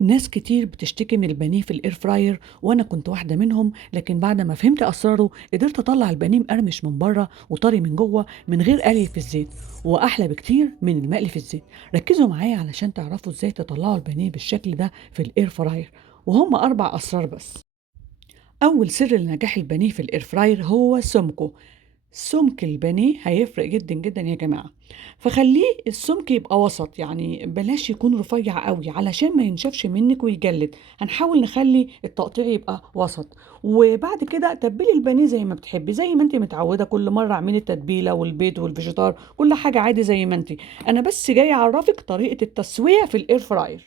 ناس كتير بتشتكي من البانيه في الاير فراير، وانا كنت واحده منهم. لكن بعد ما فهمت اسراره قدرت اطلع البانيه مقرمش من بره وطري من جوه من غير قلي في الزيت، واحلى بكتير من المقلي في الزيت. ركزوا معايا علشان تعرفوا ازاي تطلعوا البانيه بالشكل ده في الاير فراير، وهم 4 اسرار بس. اول سر لنجاح البانيه في الاير فراير هو سمكه. سمك البانيه هيفرق جدا جدا يا جماعة. فخليه السمك يبقى وسط، يعني بلاش يكون رفيع قوي علشان ما ينشفش منك ويجلد. هنحاول نخلي التقطيع يبقى وسط. وبعد كده تبلي البانيه زي ما بتحبي، زي ما انت متعودة كل مرة اعملي التتبيلة والبيض والفيجيتار، كل حاجة عادي زي ما انت. انا بس جاي اعرفك طريقة التسوية في الاير فراير.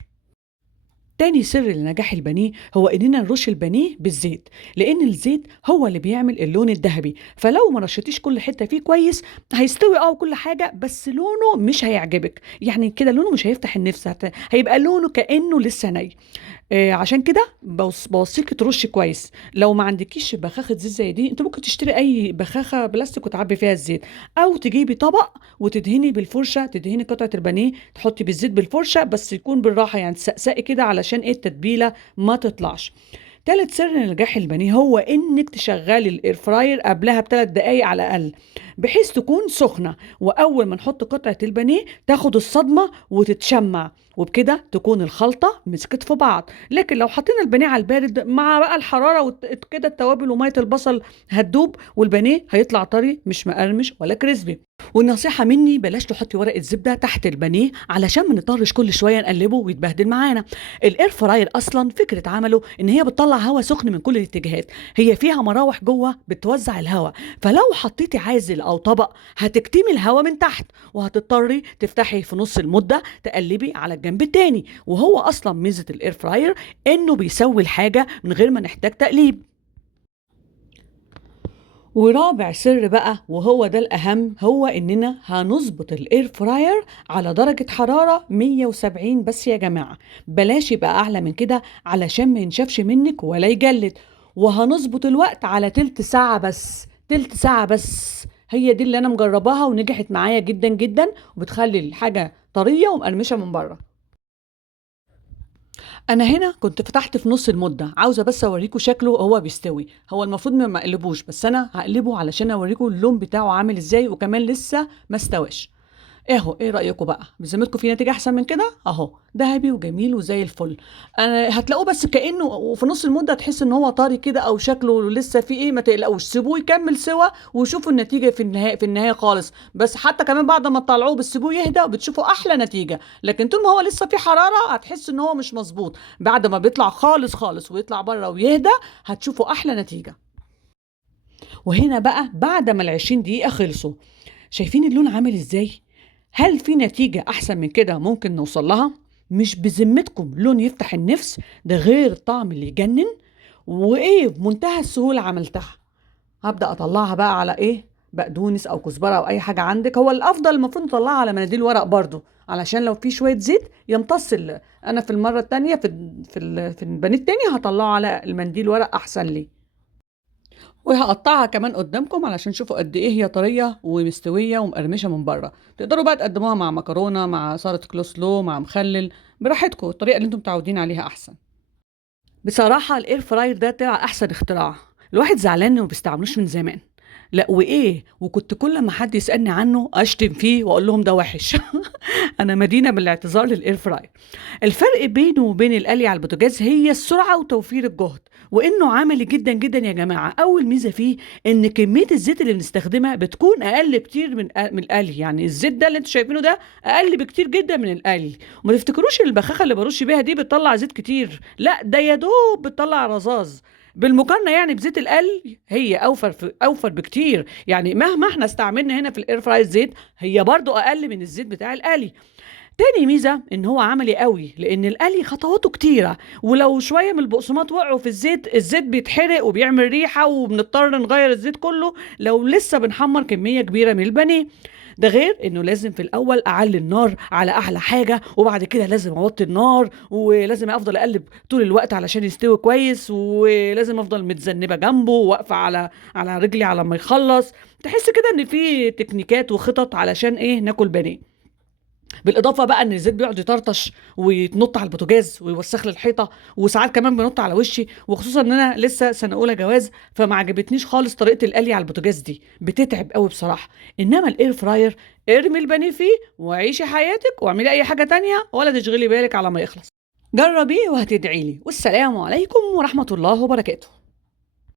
تاني سر لنجاح البانيه هو اننا نرش البانيه بالزيت، لان الزيت هو اللي بيعمل اللون الذهبي. فلو ما رشتيش كل حته فيه كويس هيستوي وكل حاجه، بس لونه مش هيعجبك، يعني كده لونه مش هيفتح النفس، هيبقى لونه كانه لسه ني. عشان كده بوصيك ترشي كويس. لو ما عندكيش بخاخة زيت زي دي، انت ممكن تشتري اي بخاخة بلاستيك وتعبي فيها الزيت، او تجيبي طبق وتدهني بالفرشة، تدهني قطعة البانيه تحطي بالزيت بالفرشة، بس يكون بالراحة، يعني تسقسقي كده علشان التتبيلة ما تطلعش. تالت سر لنجاح البانيه هو انك تشغلي الاير فراير قبلها ب3 دقايق على الاقل، بحيث تكون سخنه، واول ما نحط قطعه البانيه تاخد الصدمه وتتشمع، وبكده تكون الخلطه مسكت في بعض. لكن لو حطينا البانيه على البارد مع بقى الحراره كده التوابل وميه البصل هتدوب، والبانيه هيطلع طري مش مقرمش ولا كريسبي. والنصيحة مني بلاش تحطي ورقة زبدة تحت البانيه علشان ما نضطرش كل شوية نقلبه ويتبهدل معانا. الاير فراير اصلا فكرة عمله ان هي بتطلع هواء سخن من كل الاتجاهات، هي فيها مراوح جوه بتوزع الهواء. فلو حطيتي عازل او طبق هتكتمي الهواء من تحت، وهتضطري تفتحي في نص المدة تقلبي على الجنب التاني. وهو اصلا ميزة الاير فراير انه بيسوي الحاجة من غير ما نحتاج تقليب. ورابع سر بقى وهو ده الأهم، هو إننا هنظبط الإير فراير على درجة حرارة 170 بس يا جماعة. بلاش يبقى أعلى من كده علشان ما ينشفش منك ولا يجلد. وهنظبط الوقت على تلت ساعة بس، تلت ساعة بس. هي دي اللي أنا مجرباها ونجحت معايا جدا جدا، وبتخلي الحاجة طرية ومقرمشة من بره. انا هنا كنت فتحت في نص المده، عاوزه بس اوريكم شكله هو بيستوي. هو المفروض ما اقلبوش، بس انا هقلبه علشان اوريكم اللون بتاعه عامل ازاي، وكمان لسه ما استواش. اهو، ايه رايكم بقى؟ بذمتكم في نتيجه احسن من كده؟ اهو ذهبي وجميل وزي الفل. انا هتلاقوه بس كانه في نص المده تحس ان هو طري كده او شكله لسه فيه ايه. ما تقلقوش، سيبوه يكمل سوا وشوفوا النتيجه في النهايه، في النهايه خالص. بس حتى كمان بعد ما تطلعوه بتسيبوه يهدى وبتشوفوا احلى نتيجه. لكن طول ما هو لسه فيه حراره هتحس ان هو مش مظبوط. بعد ما بيطلع خالص خالص ويطلع بره ويهدى هتشوفوا احلى نتيجه. وهنا بقى بعد ما ال20 دقيقه خلصوا، شايفين اللون عامل ازاي؟ هل في نتيجة أحسن من كده ممكن نوصل لها؟ مش بذمتكم لون يفتح النفس؟ ده غير الطعم اللي يجنن. وإيه بمنتهى السهولة عملتها. هبدأ أطلعها بقى على إيه؟ بقدونس أو كزبرة أو أي حاجة عندك. هو الأفضل المفروض نطلعها على مناديل ورق برضو، علشان لو في شوية زيت يمتص أنا في المرة التانية في البانيه التاني هطلعه على المنديل ورق أحسن لي. وهقطعها كمان قدامكم علشان تشوفوا قد ايه هي طريه ومستويه ومقرمشه من بره. تقدروا بقى تقدموها مع مكرونه، مع سلطه كلوسلو، مع مخلل، براحتكم، الطريقه اللي انتم متعودين عليها احسن. بصراحة الاير فراير ده طلع احسن اختراع. الواحد زعلان انه ما بيستعملوش من زمان. لا وايه، وكنت كل ما حد يسألني عنه اشتم فيه واقول لهم ده وحش. انا مدينة بالاعتذار للاير فراير. الفرق بينه وبين القلي على البوتاجاز هي السرعة وتوفير الجهد، وانه عملي جدا جدا يا جماعة. اول ميزة فيه ان كمية الزيت اللي بنستخدمها بتكون اقل كتير من القلي. يعني الزيت ده اللي انتوا شايفينه ده اقل بكتير جدا من القلي. وما تفتكروش البخاخة اللي برش بيها دي بتطلع زيت كتير، لا ده يا دوب بتطلع رذاذ. بالمقارنة يعني بزيت القلي هي اوفر بكتير. يعني مهما احنا استعملنا هنا في الاير فراير زيت، هي برضو اقل من الزيت بتاع القلي. تاني ميزة ان هو عملي قوي، لان القلي خطواته كتيرة، ولو شوية من البقسماط وقعوا في الزيت، الزيت بيتحرق وبيعمل ريحة وبنضطر نغير الزيت كله لو لسه بنحمر كمية كبيرة من البانيه. ده غير انه لازم في الاول اعلي النار على اعلى حاجة، وبعد كده لازم اوطي النار، ولازم افضل اقلب طول الوقت علشان يستوي كويس، ولازم افضل متذنبة جنبه واقفة على رجلي على ما يخلص. تحس كده ان في تكنيكات وخطط علشان ايه ناكل بانيه. بالاضافه بقى ان الزيت بيقعد يطرطش ويتنط على البوتاجاز ويوسخ لي الحيطه، وساعات كمان بينط على وشي، وخصوصا ان انا لسه سنه اولى جواز، فما عجبتنيش خالص طريقه القلي على البوتاجاز دي، بتتعب قوي بصراحه. انما الاير فراير، ارمي البانيه فيه وعيشي حياتك واعملي اي حاجه تانية ولا تشغلي بالك على ما يخلص. جربيه وهتدعيلي، والسلام عليكم ورحمه الله وبركاته.